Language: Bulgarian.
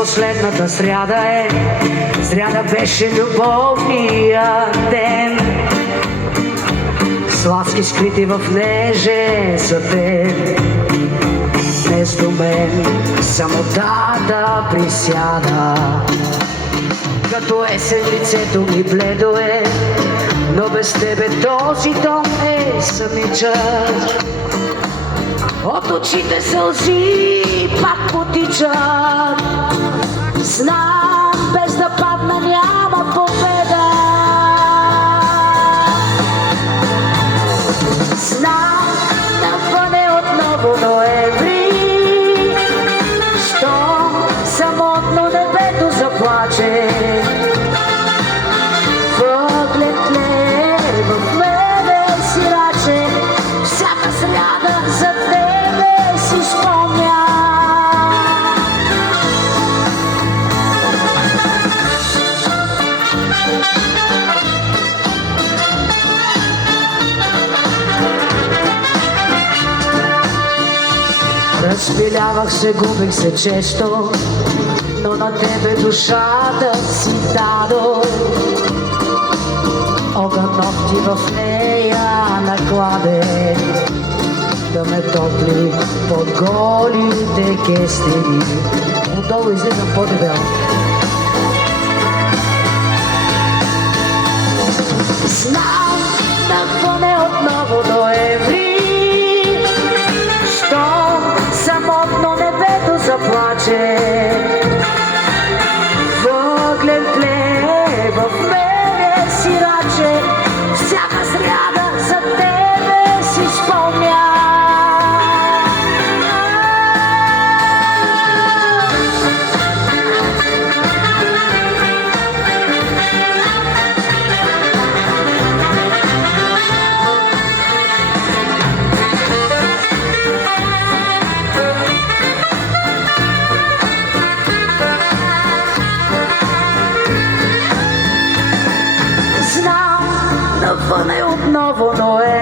последната сряда е. Сряда беше любовния ден. С ласки скрити в неже за теб. Днес до мен само да присяда. Като есен лицето ми бледо е, но без тебе този дом е самичък. От очите сълзи пак потичат. Знам, без да падна няма победа. Знам, навън е отново ноември. Щом самотно небето заплаче, въглед ле в мене сираче. Всяка сряда за тебе си спомня. Разпилявах се, губих се често, но на тебе душата си дадох. Огън ногти в нея накладе, да ме топли под голите кестени. Отдолу излизам по-дебел. Знам, навън е отново ноември. Щом самотно небето заплаче, въглен тлее в мене сираче. Всяка сряда за тебе си спомня. Навън е отново ноември.